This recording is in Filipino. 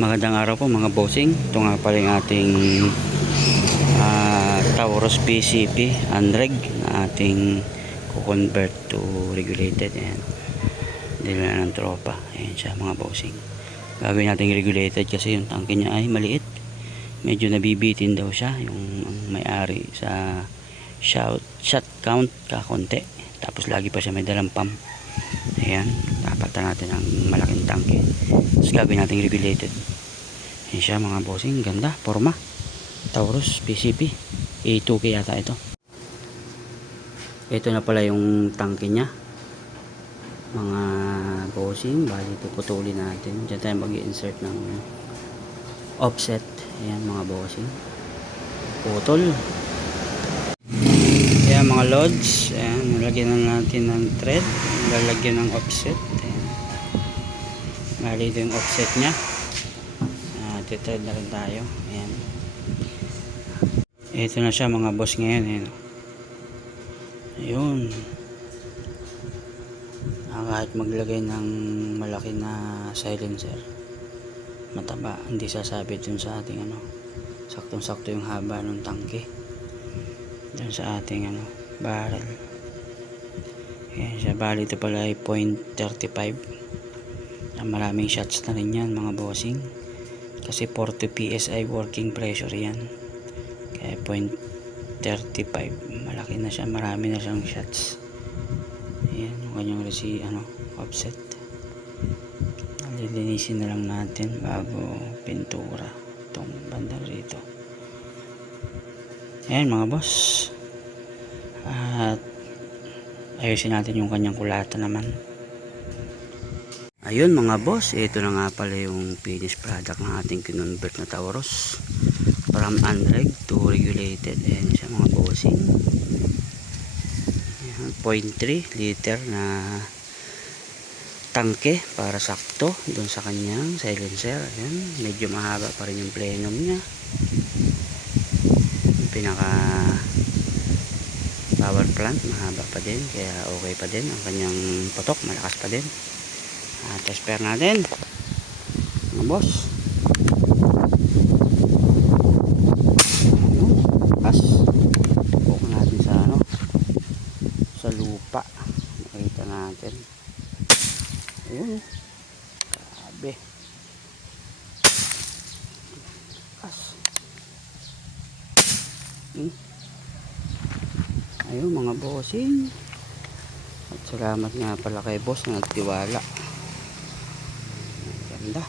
Magandang araw po mga bossing. Ito nga pala yung ating Taurus PCP Andreg na ating convert to regulated. Ayan. Dila na ng tropa. Ayan siya mga bossing. Gagawin natin regulated kasi yung tangke niya ay maliit. Medyo nabibitin daw siya yung may-ari sa shot count kakonti. Tapos lagi pa siya may dalang pump. Ayan. Tapatan natin ang malaking tangke. Tapos gagawin natin regulated. Ayan siya mga bossing. Ganda. Forma. Taurus PCP. A2K yata ito. Ito na pala yung tangke niya. Mga bossing. Bali puputulin natin. Diyan tayo mag-i-insert ng offset. Ayan mga bossing. Putol. Ayan mga lods. Ayan. Nalagyan na natin ng thread. Lalagyan ng offset. Ayan. Bali ito yung offset niya. Thread na rin tayo. Ayan. Ito na siya mga boss ngayon. Ayan. Ayun. Kahit maglagay ng malaki na silencer, mataba, hindi sasabit dun sa ating saktong sakto yung haba ng tangke dun sa ating barrel. Ayan siya. Bali ito pala ay 0.35. Maraming shots na rin yan mga bossing. Kasi 40 PSI working pressure yan. Kaya 0.35. Malaki na siya. Marami na siyang shots. Ayan. Yung kanyang offset. Lilinisin na lang natin bago pintura itong banda rito. Ayan mga boss. At ayusin natin yung kanyang kulata naman. Ayun mga boss, ito na nga pala yung finished product ng ating kinonvert na Taurus from unreg to regulated. Ayan siya mga bossing. 0.3 liter na tangke para sakto dun sa kanyang silencer. Ayan, medyo mahaba pa rin yung plenum niya. Yung pinaka power plant mahaba pa din, kaya okay pa din ang kanyang putok, malakas pa din. Test pair natin mga boss. Pas buka natin sa lupa, makita natin. Ayun, grabe pas. Ayun mga bossing, at salamat nga pala kay boss na nagtiwala. Ganda.